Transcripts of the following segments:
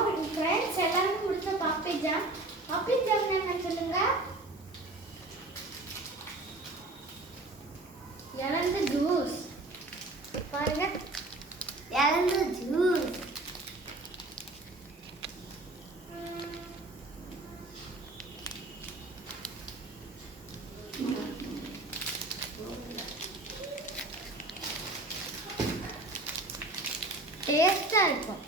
பாருங்க ஃப்ரெண்ட்ஸ், எல்லாரும் முடிச்ச பப்பி ஜாம் என்ன சொல்லுங்க? இளந்த ஜூஸ். பாருங்க, இளந்த ஜூஸ். டேஸ்டா இருக்கும்.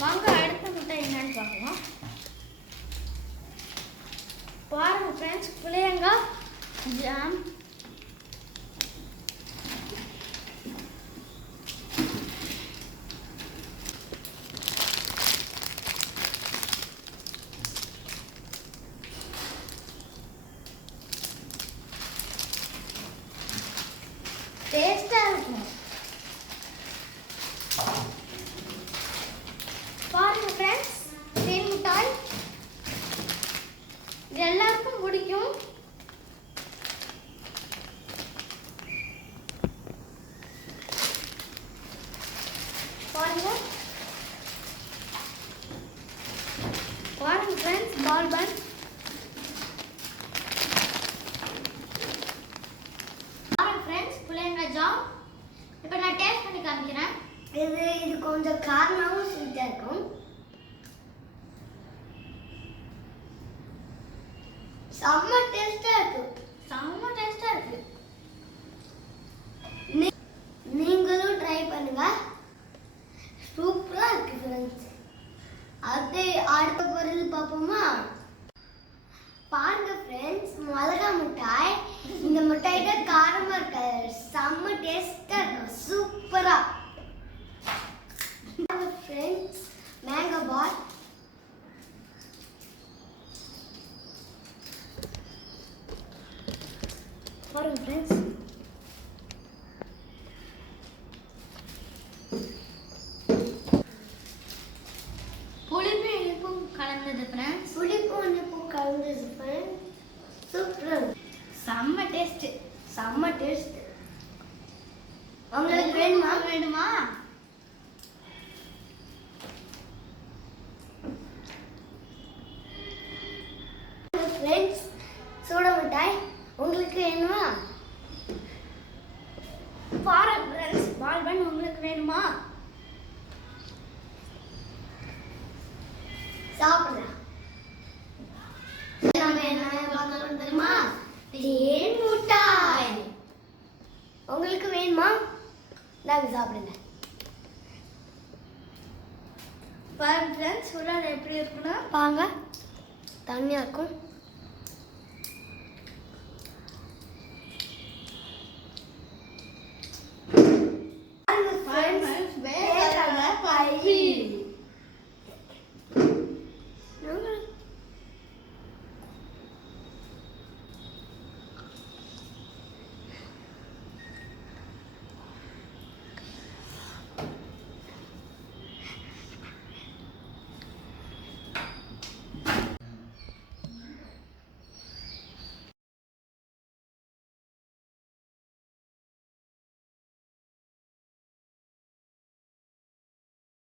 வாங்க அடுத்த முட்டை என்னன்னு பார்க்கலாம். பாருங்க ஃப்ரெண்ட்ஸ், புளியங்காய் ஜாம். டேஸ்டா இருக்கும். பாருங்க ஃப்ரெண்ட்ஸ், தேன் மிட்டாய் இது எல்லாருக்கும் பிடிக்கும். பாருங்க பாருங்க ஃப்ரெண்ட்ஸ், பால் பன். பாருங்க ஃப்ரெண்ட்ஸ், புளியங்காய் ஜாம். இப்போ நான் டேஸ்ட் பண்ணி காமிக்கிறேன். இது கொஞ்சம் காரமாகவும் ஸ்வீட்டா இருக்கும். செம்ம டேஸ்டா இருக்கு. நீங்களும் ட்ரை பண்ணுங்க. சூப்பரா இருக்கு ஃப்ரெண்ட்ஸ். அடுத்த பொருள் பார்ப்போமா? பாருங்க ஃப்ரெண்ட்ஸ், மிளகா மிட்டாய். இந்த மிட்டாய் தான் காரமா இருக்காது, செம்ம டேஸ்டா இருக்கும். சூப்பரா ஃப்ரெண்ட்ஸ், மேங்கோ பால். பாருங்க ஃப்ரெண்ட்ஸ், புளிப்பு இனிப்பும் கலந்தது ஃப்ரெண்ட்ஸ். சூப்பர், செம்ம டேஸ்ட். உங்களுக்கு வேணுமா? ஃப்ரெண்ட்ஸ், சூட மிட்டாய் உங்களுக்கு வேணுமா? பாருங்க ஃப்ரெண்ட்ஸ், பால் பன் உங்களுக்கு வேணுமா? சாப்பிடலாம். தெரியுமா? தேன் மிட்டாய் உங்களுக்கு வேணுமா? நாங்க சாப்பிடுங்க. பாருங்க ஃப்ரெண்ட்ஸ், உள்ள எப்படி இருக்குன்னா பாருங்க, தண்ணியா இருக்கும்.